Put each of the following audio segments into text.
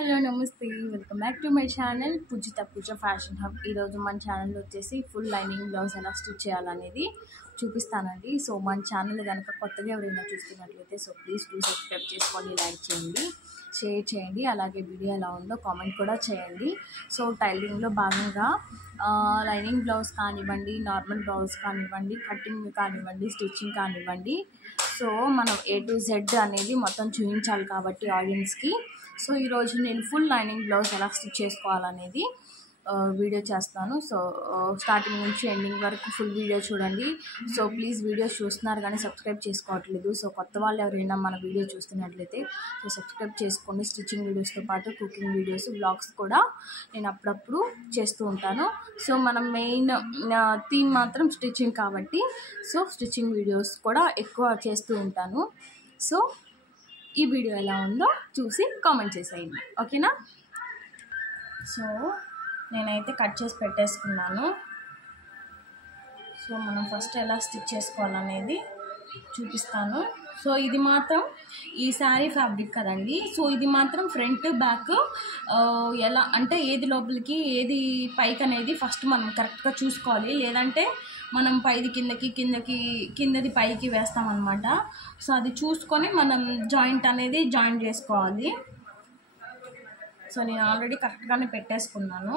Hello నమస్తే welcome back to my channel Pujitha Pooja fashion hub. ఈరోజు మన ఛానల్లో వచ్చేసి ఫుల్ లైనింగ్ బ్లౌజ్ ఎలా స్టిచ్ చేయాలనేది చూపిస్తానండి. సో మన ఛానల్ కనుక కొత్తగా ఎవరైనా చూస్తున్నట్లయితే సో ప్లీజ్ డూ సబ్స్క్రైబ్ చేసుకోండి, లైక్ చేయండి, షేర్ చేయండి. అలాగే వీడియో ఎలా ఉందో కామెంట్ కూడా చేయండి. సో టైలరింగ్లో భాగంగా లైనింగ్ బ్లౌజ్ కానివ్వండి, నార్మల్ బ్లౌజ్ కానివ్వండి, కటింగ్ కానివ్వండి, స్టిచ్చింగ్ కానివ్వండి, సో మనం A to Z అనేది మొత్తం చూపించాలి కాబట్టి ఆడియన్స్కి. సో ఈరోజు నేను ఫుల్ లైనింగ్ బ్లౌజ్ ఎలా స్టిచ్ చేసుకోవాలనేది వీడియో చేస్తాను. సో స్టార్టింగ్ నుంచి ఎండింగ్ వరకు ఫుల్ వీడియో చూడండి. సో ప్లీజ్ వీడియోస్ చూస్తున్నారు కానీ సబ్స్క్రైబ్ చేసుకోవట్లేదు. సో కొత్త వాళ్ళు ఎవరైనా మన వీడియో చూస్తున్నట్లయితే సో సబ్స్క్రైబ్ చేసుకోండి. స్టిచ్చింగ్ వీడియోస్తో పాటు కుకింగ్ వీడియోస్, వ్లాగ్స్ కూడా నేను అప్పుడప్పుడు చేస్తూ ఉంటాను. సో మనం మెయిన్ థీమ్ మాత్రం స్టిచ్చింగ్ కాబట్టి సో స్టిచ్చింగ్ వీడియోస్ కూడా ఎక్కువ చేస్తూ ఉంటాను. సో ఈ వీడియో ఎలా ఉందో చూసి కామెంట్ చేసేయండి, ఓకేనా? సో నేనైతే కట్ చేసి పెట్టేసుకున్నాను. సో మనం ఫస్ట్ ఎలా స్టిచ్ చేసుకోవాలనేది చూపిస్తాను. సో ఇది మాత్రం ఈ శారీ ఫ్యాబ్రిక్ కదండి. సో ఇది మాత్రం ఫ్రంట్ బ్యాక్ ఎలా అంటే ఏది లోపలికి ఏది పైకి అనేది ఫస్ట్ మనం కరెక్ట్గా చూసుకోవాలి. లేదంటే మనం పైది కిందకి, కిందది పైకి వేస్తామన్నమాట. సో అది చూసుకొని మనం జాయింట్ అనేది జాయింట్ చేసుకోవాలి. సో నేను ఆల్రెడీ కరెక్ట్గానే పెట్టేసుకున్నాను.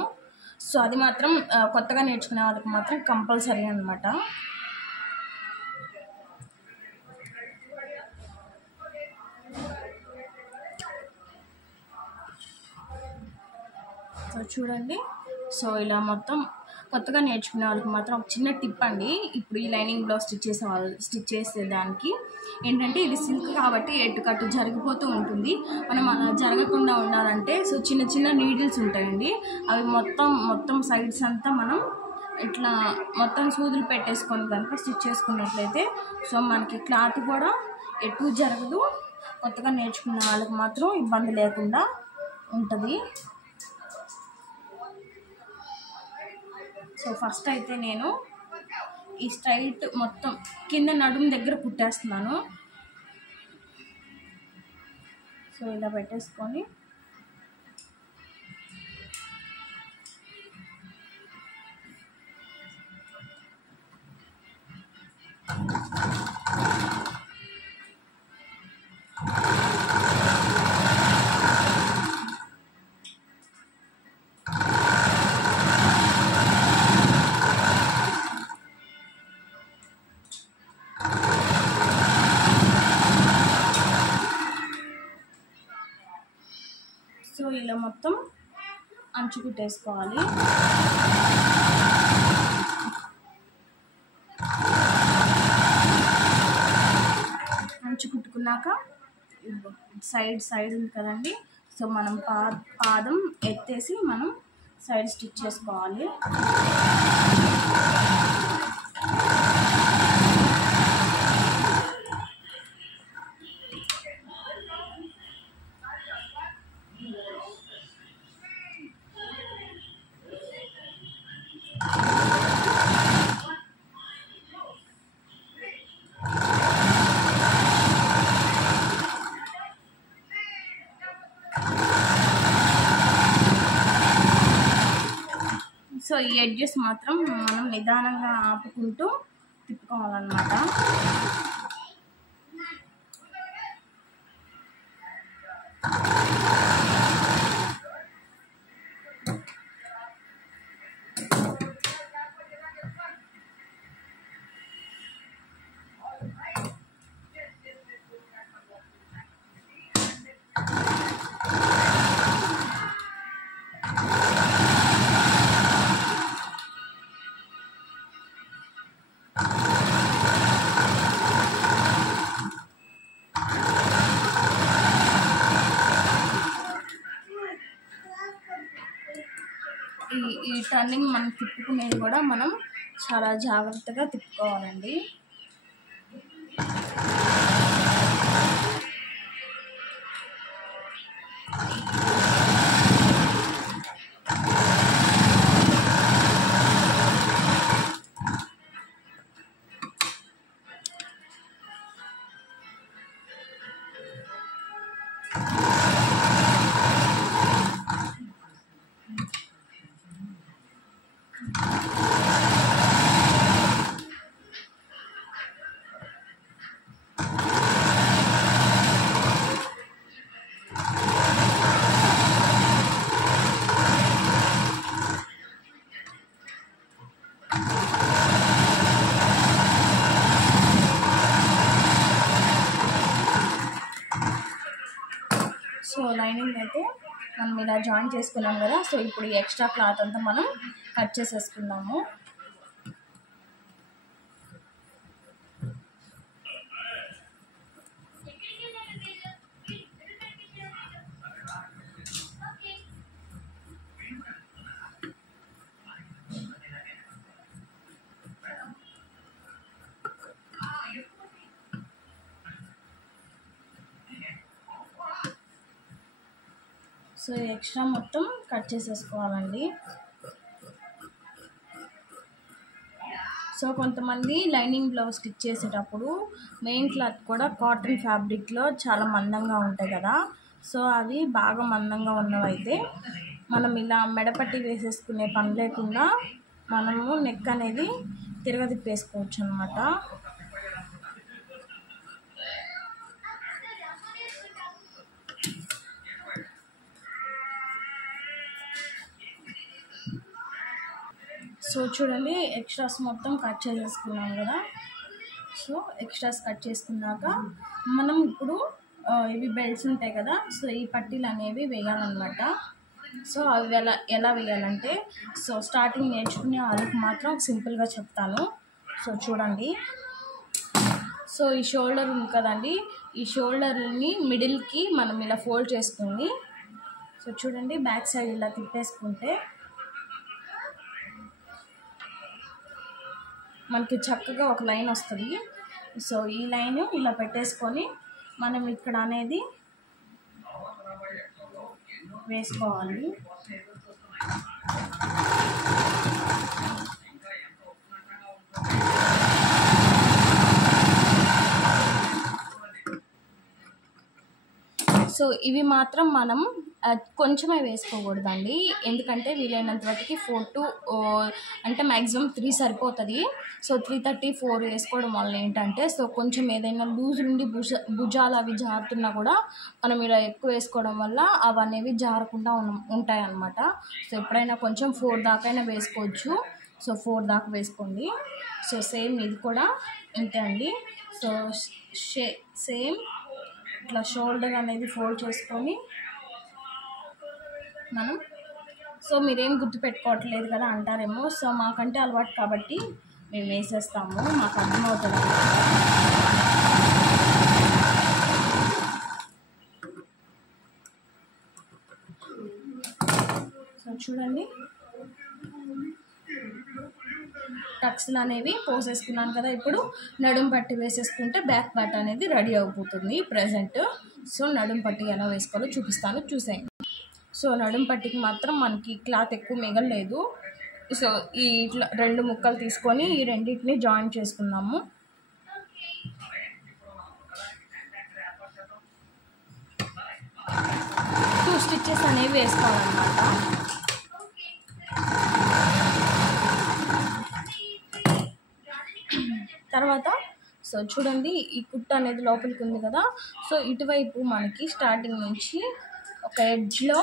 సో అది మాత్రం కొత్తగా నేర్చుకునే వాళ్ళకి మాత్రం కంపల్సరీ అనమాట. సో చూడండి, సో ఇలా మొత్తం కొత్తగా నేర్చుకునే వాళ్ళకి మాత్రం ఒక చిన్న టిప్ అండి. ఇప్పుడు ఈ లైనింగ్ బ్లౌజ్ స్టిచ్ చేసేదానికి ఏంటంటే ఇది సిల్క్ కాబట్టి ఎట్టుకట్టు జరిగిపోతూ ఉంటుంది. మనం అలా జరగకుండా ఉండాలంటే సో చిన్న చిన్న నీడిల్స్ ఉంటాయండి. అవి మొత్తం సైడ్స్ అంతా మనం ఇట్లా మొత్తం సూదులు పెట్టేసుకొని కనుక స్టిచ్ చేసుకున్నట్లయితే సో మనకి క్లాత్ కూడా ఎటు జరగదు. కొత్తగా నేర్చుకునే వాళ్ళకి మాత్రం ఇబ్బంది లేకుండా ఉంటుంది. సో ఫస్ట్ అయితే నేను ఈ స్ట్రైట్ మొత్తం కింద నడుము దగ్గర కుట్టేస్తున్నాను. సో ఇలా పెట్టేసుకొని సో ఇలా మొత్తం అంచు కుట్టేసుకోవాలి. అంచు కుట్టుకున్నాక సైడ్ ఉంది కదండి. సో మనం పాదం ఎత్తేసి మనం సైడ్ స్టిచ్ చేసుకోవాలి. సో ఈ ఎడ్జెస్ మాత్రం మనం నిదానంగా ఆపుకుంటూ తిప్పుకోవాలన్నమాట. ఈ టర్నింగ్ మనం తిప్పుకునేది కూడా మనం చాలా జాగ్రత్తగా తిప్పుకోవాలండి. మనం ఇలా జాయిన్ చేసుకున్నాం కదా. సో ఇప్పుడు ఈ ఎక్స్ట్రా క్లాత్ అంతా మనం కట్ చేసేసుకుందాము. సో ఎక్స్ట్రా మొత్తం కట్ చేసేసుకోవాలండి. సో కొంతమంది లైనింగ్ బ్లౌజ్ స్టిచ్ చేసేటప్పుడు మెయిన్ క్లాత్ కూడా కాటన్ ఫ్యాబ్రిక్లో చాలా మందంగా ఉంటాయి కదా. సో అవి బాగా మందంగా ఉన్నవైతే మనం ఇలా మెడపట్టి వేసేసుకునే పని లేకుండా మనము నెక్ అనేది తిరగదిప్పేసుకోవచ్చు అన్నమాట. సో చూడండి ఎక్స్ట్రాస్ మొత్తం కట్ చేసేసుకున్నాం కదా. సో ఎక్స్ట్రాస్ కట్ చేసుకున్నాక మనం ఇప్పుడు ఇవి బెల్ట్స్ ఉంటాయి కదా. సో ఈ పట్టీలు అనేవి వేయాలన్నమాట. సో అవి ఎలా వేయాలంటే, సో స్టార్టింగ్ నేర్చుకునే వాళ్ళకి మాత్రం సింపుల్గా చెప్తాను. సో చూడండి, సో ఈ షోల్డర్ ఉంది కదండి, ఈ షోల్డర్ని మిడిల్కి మనం ఇలా ఫోల్డ్ చేసుకుని, సో చూడండి బ్యాక్ సైడ్ ఇలా తిప్పేసుకుంటే మనకి చక్కగా ఒక లైన్ వస్తుంది. సో ఈ లైన్ ఇలా పెట్టేసుకొని మనం ఇక్కడ అనేది వేసుకోవాలి. సో ఇవి మాత్రం మనం కొంచెమే వేసుకోకూడదండి, ఎందుకంటే వీలైనంత వరకు 4 to అంటే మ్యాక్సిమం 3 సరిపోతుంది. సో 334 వేసుకోవడం వల్ల ఏంటంటే, సో కొంచెం ఏదైనా లూజ్ నుండి భుజాలు అవి జారుతున్నా కూడా మనం ఇలా ఎక్కువ వేసుకోవడం వల్ల అవి అనేవి జారకుండా ఉంటాయి అన్నమాట. సో ఎప్పుడైనా కొంచెం 4 దాకైనా వేసుకోవచ్చు. సో 4 దాకా వేసుకోండి. సో సేమ్ ఇది కూడా ఇంతే అండి. సో సేమ్ ఇట్లా షోల్డర్ అనేది ఫోల్డ్ చేసుకొని మనం, సో మీరేం గుర్తుపెట్టుకోవట్లేదు కదా అంటారేమో. సో మాకంటే అలవాటు కాబట్టి మేము వేసేస్తాము, మాకు అర్థమవుతుంది. సో చూడండి టక్స్లు అనేవి పోసేసుకున్నాను కదా. ఇప్పుడు నడుం పట్టి వేసేసుకుంటే బ్యాక్ పార్ట్ అనేది రెడీ అయిపోతుంది ప్రజెంట్. సో నడుం పట్టి ఎలా వేసుకోవాలో చూపిస్తాను, చూసేయండి. సో నడుం పట్టికి మాత్రం మనకి క్లాత్ ఎక్కువ మిగలలేదు. సో ఈ ఇట్లా 2 ముక్కలు తీసుకొని ఈ రెండింటిని జాయిన్ చేసుకున్నాము. టూ స్టిచ్చెస్ అనేవి వేసుకోవాలన్నమాట. తర్వాత సో చూడండి ఈ కుట్టు అనేది లోపలికి ఉంది కదా. సో ఇటువైపు మనకి స్టార్టింగ్ నుంచి ఒక ఎడ్జ్లో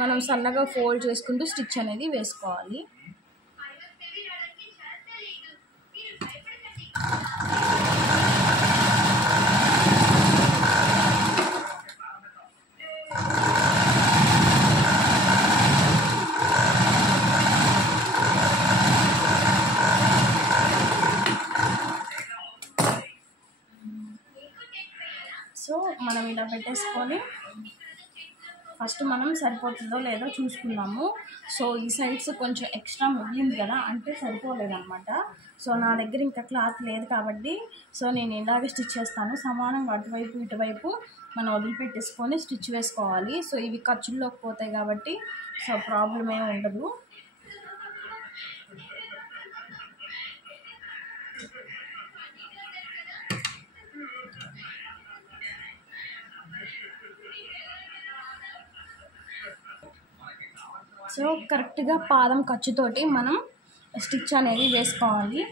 మనం సన్నగా ఫోల్డ్ చేసుకుంటూ స్టిచ్ అనేది వేసుకోవాలి. సో మనం ఇలా పెట్టేసుకొని ఫస్ట్ మనం సరిపోతుందో లేదో చూసుకున్నాము. సో ఈ సైడ్స్ కొంచెం ఎక్స్ట్రా మిగిలింది కదా, అంటే సరిపోలేదన్నమాట. సో నా దగ్గర ఇంకా క్లాత్ లేదు కాబట్టి సో నేను ఇలాగే స్టిచ్ చేస్తాను. సమానంగా అటువైపు ఇటువైపు మనం వదిలిపెట్టేసుకొని స్టిచ్ వేసుకోవాలి. సో ఇవి ఖర్చుల్లోకి పోతాయి కాబట్టి సో ప్రాబ్లం ఏమి ఉండదు. సో కరెక్ట్గా పాదం ఖర్చుతోటి మనం స్టిచ్ అనేది వేసుకోవాలి.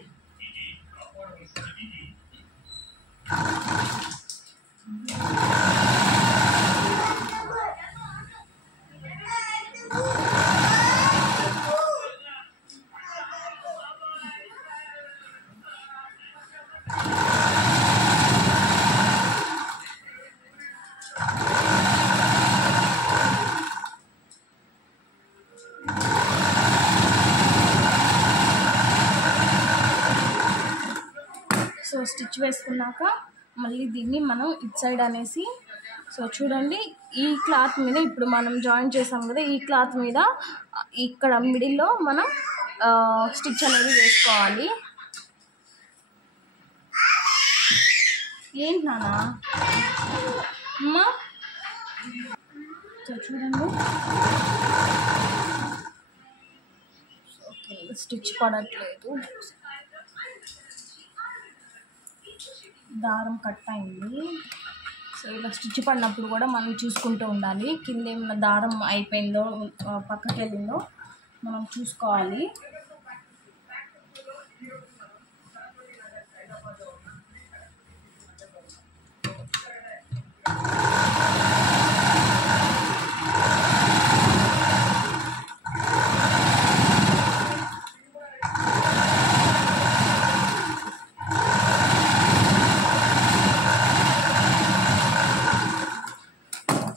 స్టిచ్ వేసుకున్నాక మళ్ళీ దీన్ని మనం ఇట్ సైడ్ అనేసి సో చూడండి ఈ క్లాత్ మీద ఇప్పుడు మనం జాయిన్ చేసాం కదా ఈ క్లాత్ మీద ఇక్కడ మిడిల్లో మనం స్టిచ్ అనేది వేసుకోవాలి. ఏంటి నాన్న అమ్మా సో చూడండి ఓకే స్టిచ్ పడట్లేదు దారం కట్ అయింది. సో ఇలా స్టిచ్ పడినప్పుడు కూడా మనం చూసుకుంటూ ఉండాలి కింద ఏమైనా దారం అయిపోయిందో పక్కకి వెళ్ళిందో మనం చూసుకోవాలి.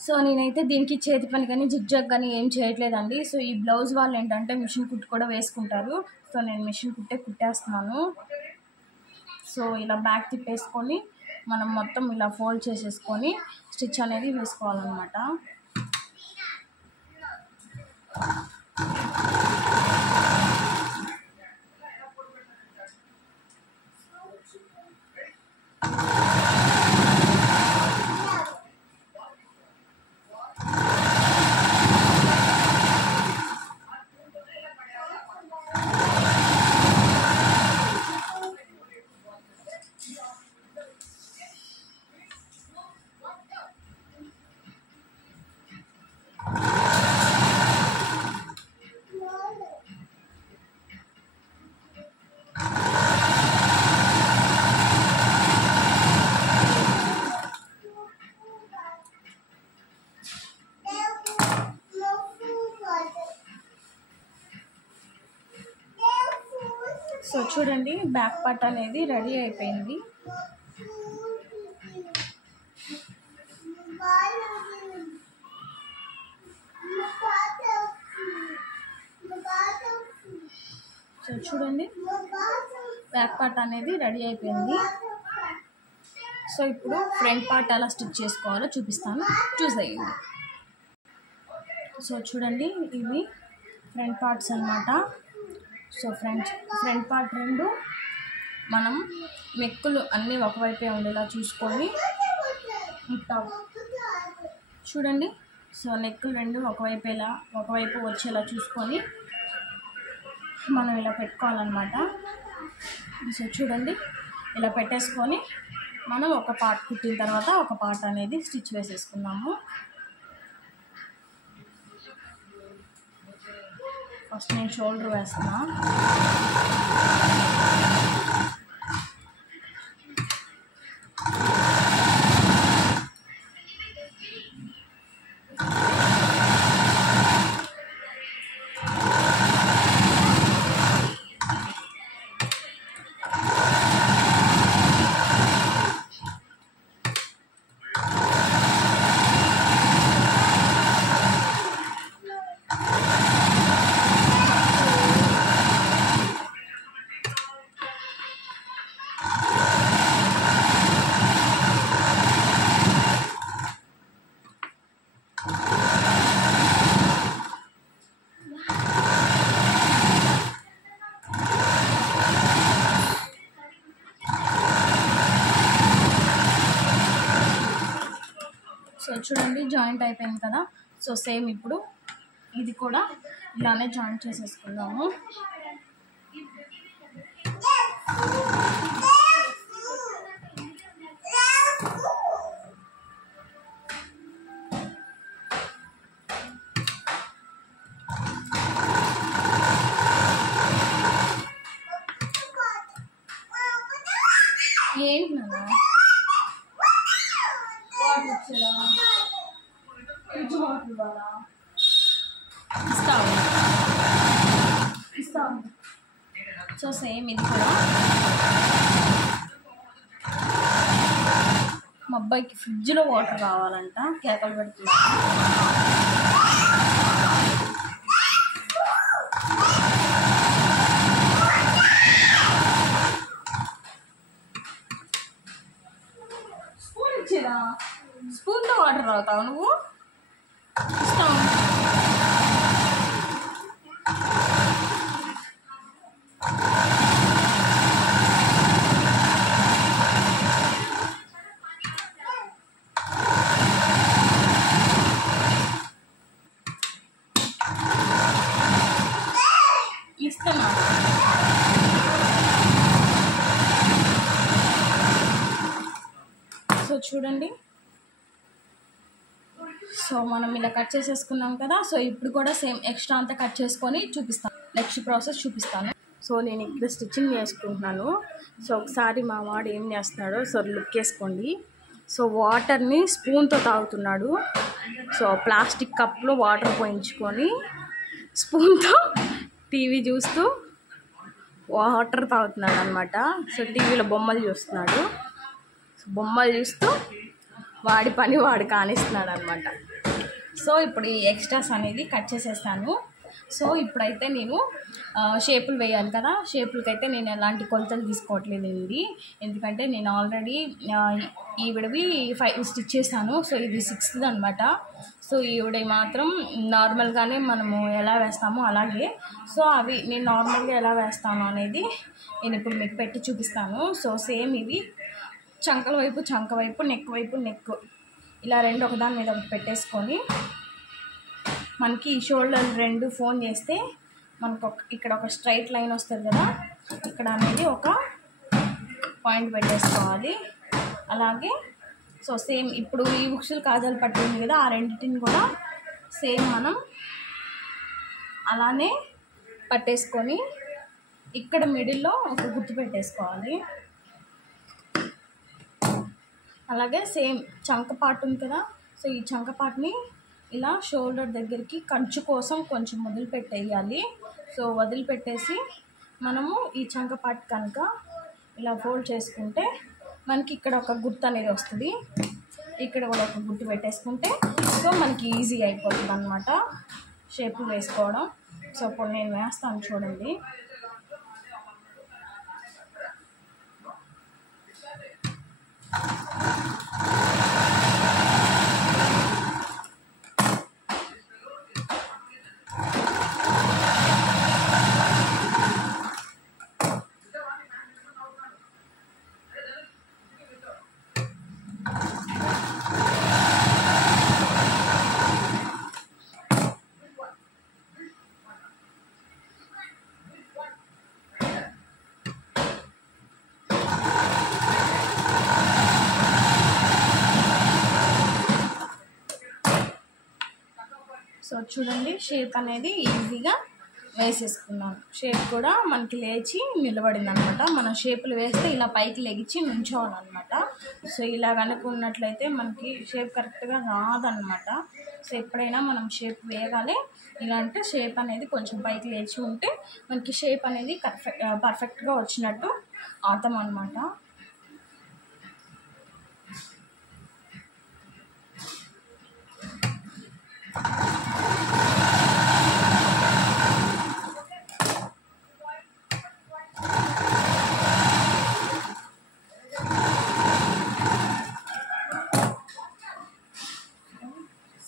సో నేనైతే దీనికి చేతి పని కానీ జిగ్జాగ్ కానీ ఏం చేయట్లేదండి. సో ఈ బ్లౌజ్ వాళ్ళు ఏంటంటే మిషన్ కుట్టు కూడా వేసుకుంటారు. సో నేను మిషన్ కుట్టేస్తున్నాను. సో ఇలా బ్యాక్ తిప్పేసుకొని మనం మొత్తం ఇలా ఫోల్డ్ చేసేసుకొని స్టిచ్ అనేది వేసుకోవాలన్నమాట. సో చూడండి బ్యాక్ పార్ట్ అనేది రెడీ అయిపోయింది. సో చూడండి బ్యాక్ పార్ట్ అనేది రెడీ అయిపోయింది. సో ఇప్పుడు ఫ్రంట్ పార్ట్ ఎలా స్టిచ్ చేసుకోవాలో చూపిస్తాను, చూసేయండి. సో చూడండి ఇవి ఫ్రంట్ పార్ట్స్ అన్నమాట. సో ఫ్రంట్ పార్ట్ రెండు మనం నెక్కులు అన్నీ ఒకవైపే ఉండేలా చూసుకొని చూడండి. సో నెక్కులు రెండు ఒకవైపు వచ్చేలా చూసుకొని మనం ఇలా పెట్టుకోవాలన్నమాట. సో చూడండి ఇలా పెట్టేసుకొని మనం ఒక పార్ట్ కుట్టిన తర్వాత ఒక పార్ట్ అనేది స్టిచ్ వేసేసుకున్నాము. ఫస్ట్ నేను షోల్డర్ వేస్తున్నా. సో చూడండి జాయింట్ అయిపోయింది కదా. సో సేమ్ ఇప్పుడు ఇది కూడా ఇలానే జాయింట్ చేసేసుకుందాము. ఏంటి నాన్న వాటర్ వచ్చేలా ఫ్రిడ్జ్ వాటర్ ఇవ్వాలా? ఇస్తాను. సో సేమ్ ఇది కూడా మా అబ్బాయికి ఫ్రిడ్జ్లో వాటర్ కావాలంట, కేకలు పెడుతుంది. తాగుతావు నువ్వు? ఇష్టం. ఇస్తున్నా. సో చూడండి, సో మనం ఇలా కట్ చేసేసుకున్నాం కదా. సో ఇప్పుడు కూడా సేమ్ ఎక్స్ట్రా అంతా కట్ చేసుకొని చూపిస్తాను, నెక్స్ట్ ప్రాసెస్ చూపిస్తాను. సో నేను ఇక్కడ స్టిచ్చింగ్ చేసుకుంటున్నాను. సో ఒకసారి మా వాడు ఏం చేస్తున్నాడో సో లుక్ వేసుకోండి. సో వాటర్ని స్పూన్తో తాగుతున్నాడు. సో ప్లాస్టిక్ కప్లో వాటర్ పోయించుకొని స్పూన్తో టీవీ చూస్తూ వాటర్ తాగుతున్నాడు అనమాట. సో టీవీలో బొమ్మలు చూస్తున్నాడు. సో బొమ్మలు చూస్తూ వాడి పని వాడు కానిస్తున్నాడు అనమాట. సో ఇప్పుడు ఈ ఎక్స్ట్రాస్ అనేది కట్ చేసేస్తాను. సో ఇప్పుడైతే నేను షేపులు వేయాలి కదా. షేపులకైతే నేను ఎలాంటి కొలతలు తీసుకోవట్లేదు ఇది, ఎందుకంటే నేను ఆల్రెడీ ఈవిడవి 5 స్టిచ్ చేశాను. సో ఇది 6th అనమాట. సో ఈవిడ మాత్రం నార్మల్గానే మనము ఎలా వేస్తామో అలాగే. సో అవి నేను నార్మల్గా ఎలా వేస్తాను అనేది నేను ఇప్పుడు మీకు పెట్టి చూపిస్తాను. సో సేమ్ ఇవి చంకల వైపు చంక వైపు, నెక్ వైపు నెక్, ఇలా రెండు ఒకదాని మీద ఒకటి పెట్టేసుకొని మనకి ఈ షోల్డర్ రెండు ఫోన్ చేస్తే మనకు ఇక్కడ ఒక స్ట్రైట్ లైన్ వస్తుంది కదా, ఇక్కడ అనేది ఒక పాయింట్ పెట్టేసుకోవాలి. అలాగే సో సేమ్ ఇప్పుడు ఈ బుక్స్లు కాజాలు పట్టింది కదా, ఆ రెండింటిని కూడా సేమ్ మనం అలానే పట్టేసుకొని ఇక్కడ మిడిల్లో ఒక గుర్తు పెట్టేసుకోవాలి. అలాగే సేమ్ చంక పార్ట్ ఉంది కదా, సో ఈ చంక పార్ట్ని ఇలా షోల్డర్ దగ్గరికి కంచు కోసం కొంచెం వదిలిపెట్టేయాలి. సో వదిలిపెట్టేసి మనము ఈ చంక పార్ట్ కనుక ఇలా ఫోల్డ్ చేసుకుంటే మనకి ఇక్కడ ఒక గుర్తు అనేది వస్తుంది. ఇక్కడ కూడా ఒక గుర్తు పెట్టేసుకుంటే సో మనకి ఈజీ అయిపోతుంది అన్నమాట షేపులు వేసుకోవడం. సో ఇప్పుడు నేను వేస్తాను చూడండి. సో చూడండి, షేప్ అనేది ఈజీగా వేసేసుకున్నాను. షేప్ కూడా మనకి లేచి నిలబడింది అనమాట. మనం షేపులు వేస్తే ఇలా పైకి లెగిచి నుంచోవాలన్నమాట. సో ఇలా కనుక్కున్నట్లయితే మనకి షేప్ కరెక్ట్గా రాదన్నమాట. సో ఎప్పుడైనా మనం షేప్ వేయగాలి, ఇలా అంటే షేప్ అనేది కొంచెం పైకి లేచి ఉంటే మనకి షేప్ అనేది పర్ఫెక్ట్గా వచ్చినట్టు అర్థం అన్నమాట.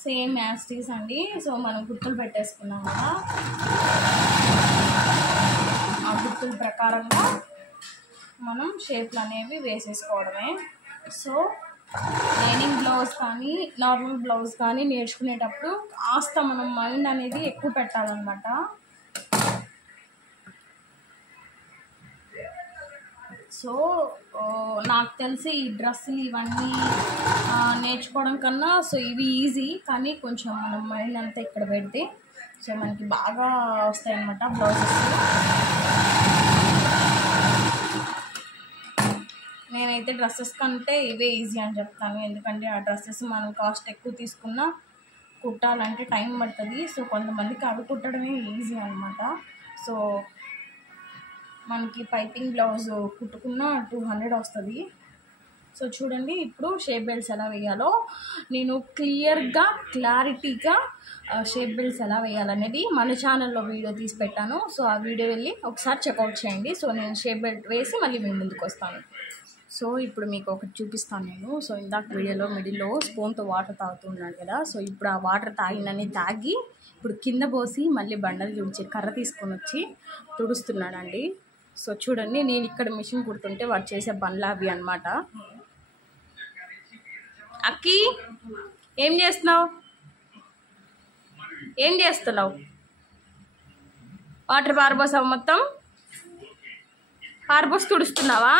సేమ్ యాస్టీస్ అండి. సో మనం గుర్తులు పెట్టేసుకున్నాం కదా, ఆ గుర్తుల ప్రకారంగా మనం షేప్లు అనేవి వేసేసుకోవడమే. సో లైనింగ్ బ్లౌజ్ కానీ నార్మల్ బ్లౌజ్ కానీ నేర్చుకునేటప్పుడు కాస్త మనం మైండ్ అనేది ఎక్కువ పెట్టాలన్నమాట. సో నాకు తెలిసి ఈ డ్రెస్సులు ఇవన్నీ నేర్చుకోవడం కన్నా సో ఇవి ఈజీ, కానీ కొంచెం మనం మైండ్ అంతా ఇక్కడ పెడితే సో మనకి బాగా వస్తాయన్నమాట బ్లౌజెస్. నేనైతే డ్రెస్సెస్ కంటే ఇవే ఈజీ అని చెప్తాను, ఎందుకంటే ఆ డ్రెస్సెస్ మనం కాస్ట్ ఎక్కువ తీసుకున్నా కుట్టాలంటే టైం పడుతుంది. సో కొంతమందికి అవి కుట్టడమే ఈజీ అనమాట. సో మనకి పైపింగ్ బ్లౌజ్ కుట్టుకున్న 200 వస్తుంది. సో చూడండి, ఇప్పుడు షేప్ బెల్ట్స్ ఎలా వేయాలో నేను క్లారిటీగా షేప్ బెల్ట్స్ ఎలా వేయాలనేది మన ఛానల్లో వీడియో తీసి పెట్టాను. సో ఆ వీడియో వెళ్ళి ఒకసారి చెక్అవుట్ చేయండి. సో నేను షేప్ బెల్ట్ వేసి మళ్ళీ మీ ముందుకు వస్తాను. సో ఇప్పుడు మీకు ఒకటి చూపిస్తాను నేను. సో ఇందాక వీడియోలో మిడిల్లో స్పూన్తో వాటర్ తాగుతున్నాడు కదా, సో ఇప్పుడు ఆ వాటర్ తాగి ఇప్పుడు కింద పోసి మళ్ళీ బండలు తుడిచి కర్ర తీసుకొని వచ్చి తుడుస్తున్నాడండి. సో చూడండి, నేను ఇక్కడ మిషన్ కుడుతుంటే వాడు చేసే పనులు అవి అన్నమాట. అక్కి ఏం చేస్తున్నావు? వాటర్ పారబోసావు, మొత్తం పారబోసి తుడుస్తున్నావా?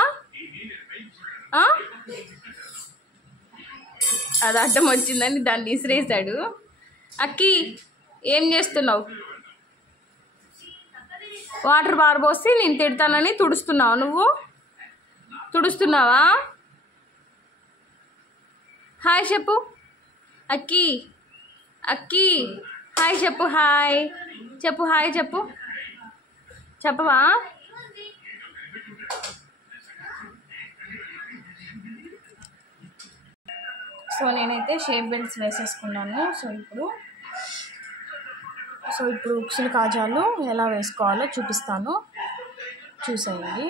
అది అడ్డం వచ్చిందని దాన్ని విసిరేసాడు. అక్కి ఏం చేస్తున్నావు? వాటర్ పారబోసి నేను తిడతానని తుడుస్తున్నావు. నువ్వు తుడుస్తున్నావా? హాయ్ చెప్పు అక్కి. హాయ్ చెప్పు. హాయ్ చెప్పు. చెప్పవా? సో నేనైతే షేప్ బెల్ట్స్ వేసేసుకున్నాను. సో ఇప్పుడు ఉక్సులు కాజాలు ఎలా వేసుకోవాలో చూపిస్తాను, చూసేయండి.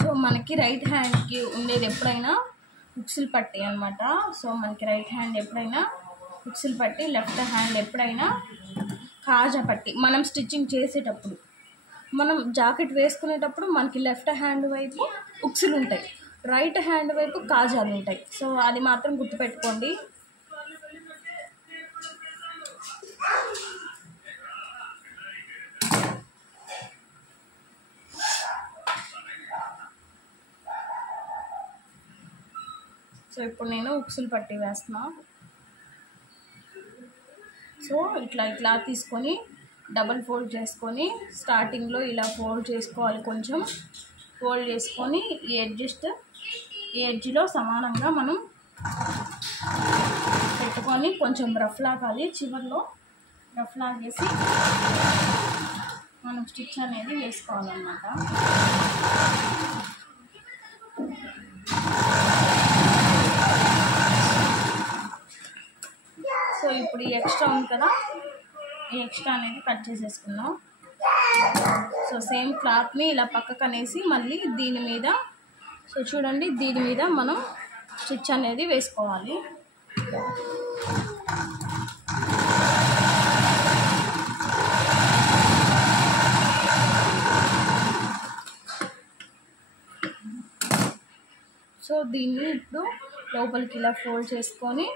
సో మనకి రైట్ హ్యాండ్కి ఉండేది ఎప్పుడైనా ఉక్సులు పట్టి అనమాట. సో మనకి రైట్ హ్యాండ్ ఎప్పుడైనా ఉక్సులు పట్టి, లెఫ్ట్ హ్యాండ్ ఎప్పుడైనా కాజా పట్టి. మనం స్టిచ్చింగ్ చేసేటప్పుడు, మనం జాకెట్ వేసుకునేటప్పుడు మనకి లెఫ్ట్ హ్యాండ్ వైపు ఉక్సులు ఉంటాయి, రైట్ హ్యాండ్ వైపు కాజాలు ఉంటాయి. సో అది మాత్రం గుర్తుపెట్టుకోండి. సో ఇప్పుడు నేను ఉక్సులు పట్టి వేస్తున్నా. సో ఇట్లా తీసుకొని డబల్ ఫోల్డ్ చేసుకొని స్టార్టింగ్లో ఇలా ఫోల్డ్ చేసుకోవాలి. కొంచెం ఫోల్డ్ చేసుకొని ఈ ఎడ్జ్లో సమానంగా మనం పెట్టుకొని కొంచెం రఫ్ లాగాలి. చివర్లో రఫ్ లాగేసి మనం స్టిచ్ అనేది వేసుకోవాలన్నమాట. సో ఇప్పుడు ఈ ఎక్స్ట్రా ఉంది కదా, ఈ ఎక్స్ట్రా అనేది కట్ చేసేసుకున్నాం. సో సేమ్ క్లాత్ని ఇలా పక్కకు అనేసి మళ్ళీ దీని మీద, సో చూడండి, దీని మీద మనం స్టిచ్ అనేది వేసుకోవాలి. సో దీన్ని ఇప్పుడు లోపలికి ఇలా ఫోల్డ్ చేసుకొని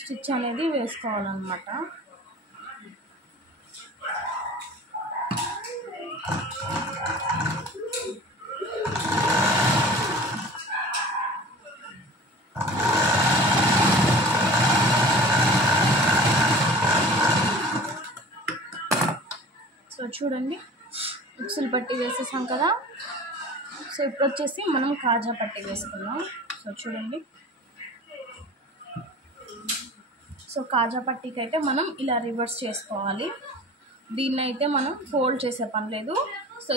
స్టిచ్ అనేది వేసుకోవాలన్నమాట. సో చూడండి, ఉక్సులు పట్టి వేసేసాం కదా. సో ఇప్పుడు వచ్చేసి మనం కాజా పట్టి వేసుకుందాం. సో చూడండి, సో కాజా పట్టీకి అయితే మనం ఇలా రివర్స్ చేసుకోవాలి. దీన్ని అయితే మనం ఫోల్డ్ చేసే పని లేదు. సో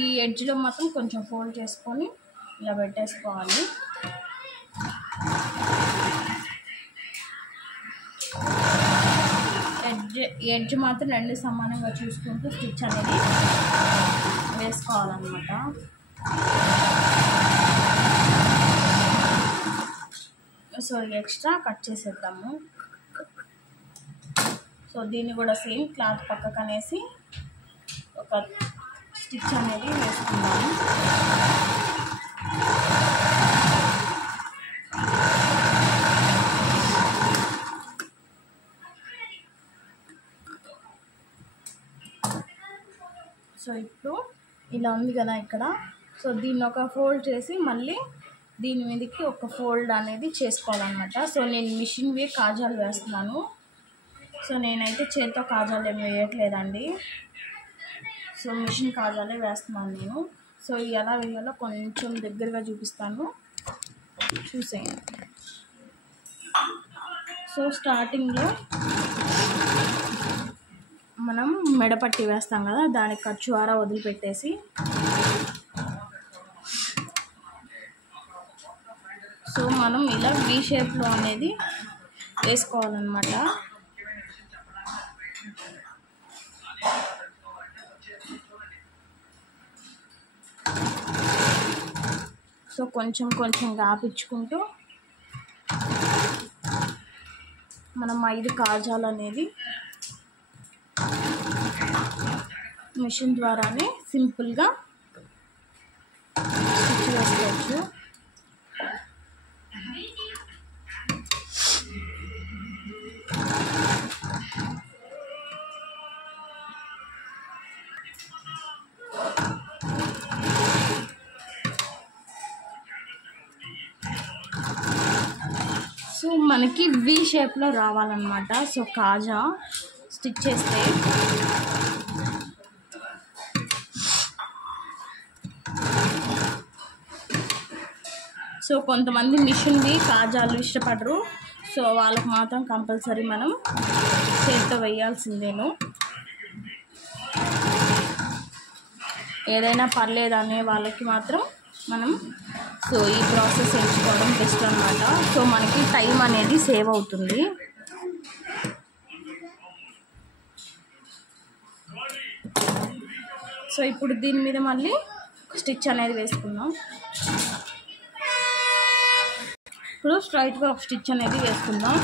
ఈ ఎడ్జ్లో మాత్రం కొంచెం ఫోల్డ్ చేసుకొని ఇలా పెట్టేసుకోవాలి. ఎడ్జ్ మాత్రం రెండు సమానంగా చూసుకుంటూ స్టిచ్ అనేది వేసుకోవాలన్నమాట. సో ఎక్స్ట్రా కట్ చేసేద్దాము. సో దీన్ని కూడా సేమ్ క్లాత్ పక్కకు అనేసి ఒక స్టిచ్ అనేది వేసుకుందాము. సో ఇప్పుడు ఇలా ఉంది కదా ఇక్కడ. సో దీన్ని ఒక ఫోల్డ్ చేసి మళ్ళీ దీని మీదకి ఒక ఫోల్డ్ అనేది చేసుకోవాలన్నమాట. సో నేను మిషన్వి కాజాలు వేస్తున్నాను. సో నేనైతే చేతితో కాజాలు ఏమి వేయట్లేదండి. సో మిషన్ కాజాలే వేస్తున్నాను నేను. సో ఎలా వేయాలో కొంచెం దగ్గరగా చూపిస్తాను, చూసేయండి. సో స్టార్టింగ్లో మనం మెడపట్టి వేస్తాం కదా, దానికి ఖర్చు ఆరా వదిలిపెట్టేసి మనం ఇలా వి షేప్లో అనేది వేసుకోవాలన్నమాట. సో కొంచెం కొంచెం గాపించుకుంటూ మనం 5 కాజాలు అనేది మిషన్ ద్వారానే సింపుల్గా స్టిచ్ వేసుకోవచ్చు. సో మనకి వి షేప్లో రావాలన్నమాట. సో కాజా స్టిచ్ చేస్తే సో కొంతమంది మిషన్వి కాజాలు ఇష్టపడరు. సో వాళ్ళకి మాత్రం కంపల్సరీ మనం చేతితో వేయాల్సిందేను. ఏదైనా పర్లేదు అనే వాళ్ళకి మాత్రం మనం సో ఈ ప్రాసెస్ ఎంచుకోవడం బెస్ట్ అన్నమాట. సో మనకి టైం అనేది సేవ్ అవుతుంది. సో ఇప్పుడు దీని మీద మళ్ళీ స్టిచ్ అనేది వేసుకుందాం. ఇప్పుడు స్ట్రైట్గా ఒక స్టిచ్ అనేది వేసుకుందాం.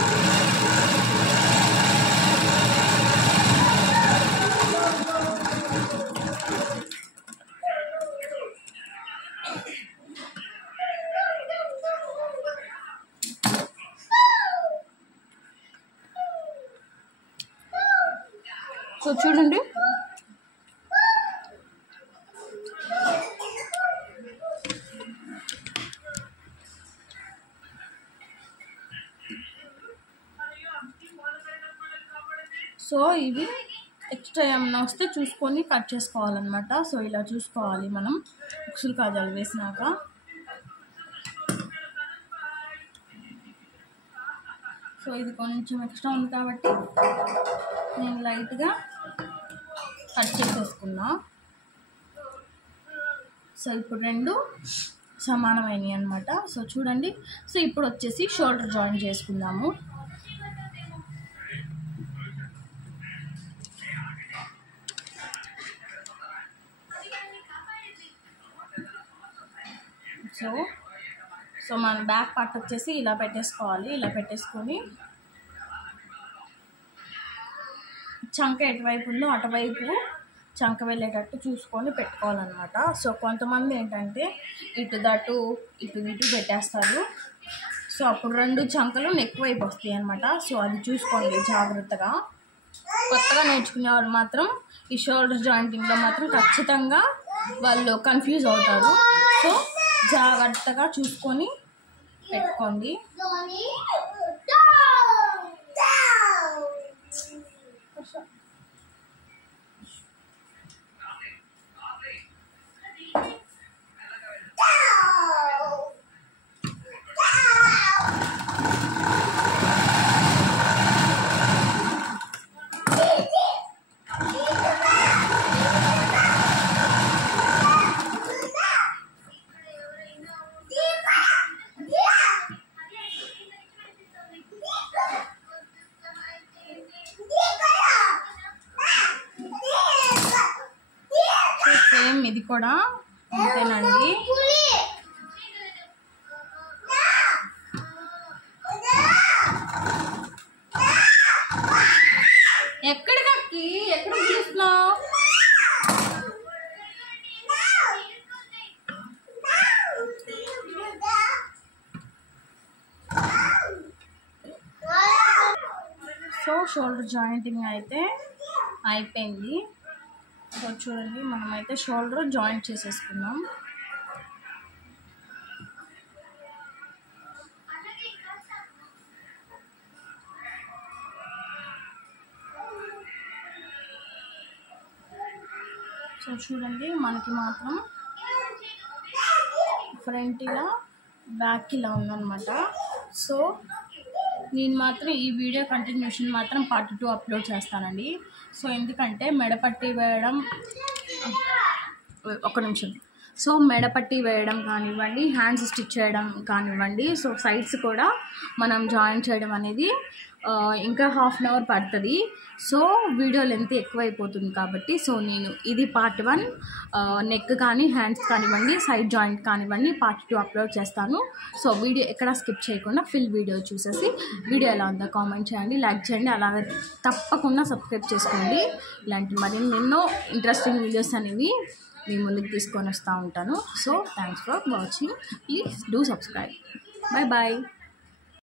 సో చూడండి సో ఇవి ఎక్స్ట్రా ఏమన్నా వస్తే చూసుకొని కట్ చేసుకోవాలన్నమాట. సో ఇలా చూసుకోవాలి మనం ఉక్సులు కాజాలు వేసినాక. సో ఇది కొంచెం ఎక్స్ట్రా ఉంది కాబట్టి నేను లైట్గా కట్ చేసేసుకున్నా. సో ఇప్పుడు రెండు సమానమైనవి అన్నమాట. సో చూడండి. సో ఇప్పుడు వచ్చేసి షోల్డర్ జాయిన్ చేసుకుందాము. సో మన బ్యాక్ పార్ట్ వచ్చేసి ఇలా పెట్టేసుకోవాలి. ఇలా పెట్టేసుకొని చంక ఎటువైపు ఉందో అటువైపు చంక వెళ్ళేటట్టు చూసుకొని పెట్టుకోవాలన్నమాట. సో కొంతమంది ఏంటంటే ఇటు పెట్టేస్తారు. సో అప్పుడు రెండు చంకలు నెక్ వైపు వస్తాయి అన్నమాట. సో అది చూసుకోండి జాగ్రత్తగా. కొత్తగా నేర్చుకునే వాళ్ళు మాత్రం ఈ షోల్డర్ జాయింటింగ్లో మాత్రం ఖచ్చితంగా వాళ్ళు కన్ఫ్యూజ్ అవుతారు. సో జాగ్రత్తగా చూసుకొని పెట్టుకోండి. సేమ్ ఇది కూడా అంతేనండి. ఎక్కడికి ఎక్కడ చూస్తున్నావు? సో షోల్డర్ జాయింటింగ్ అయితే అయిపోయింది. సో చూడండి మనమైతే షోల్డర్ జాయింట్ చేసేసుకున్నాం. సో చూడండి మనకి మాత్రం ఫ్రంట్ ఇలా బ్యాక్ ఇలా ఉందన్నమాట. సో నేను మాత్రం ఈ వీడియో కంటిన్యూషన్ మాత్రం పార్ట్ 2 అప్లోడ్ చేస్తానండి. సో ఎందుకంటే మెడపట్టి వేయడం ఒక నిమిషం. సో మెడపట్టి వేయడం కానివ్వండి, హ్యాండ్స్ స్టిచ్ చేయడం కానివ్వండి, సో సైడ్స్ కూడా మనం జాయిన్ చేయడం అనేది ఇంకా హాఫ్ అన్ అవర్ పడుతుంది. సో వీడియో లెంత్ ఎక్కువైపోతుంది కాబట్టి సో నేను ఇది పార్ట్ 1 నెక్ కానీ హ్యాండ్స్ కానివ్వండి, సైడ్ జాయింట్ కానివ్వండి పార్ట్ 2 అప్లోడ్ చేస్తాను. సో వీడియో ఎక్కడ స్కిప్ చేయకుండా ఫుల్ వీడియో చూసేసి వీడియో ఎలా ఉందో కామెంట్ చేయండి, లైక్ చేయండి, అలాగే తప్పకుండా సబ్స్క్రైబ్ చేసుకోండి. ఇలాంటి మరిన్ని ఎన్నో ఇంట్రెస్టింగ్ వీడియోస్ అనేవి మీ ముందుకు తీసుకొని వస్తూ ఉంటాను. So thanks for watching. Please do subscribe. Bye bye.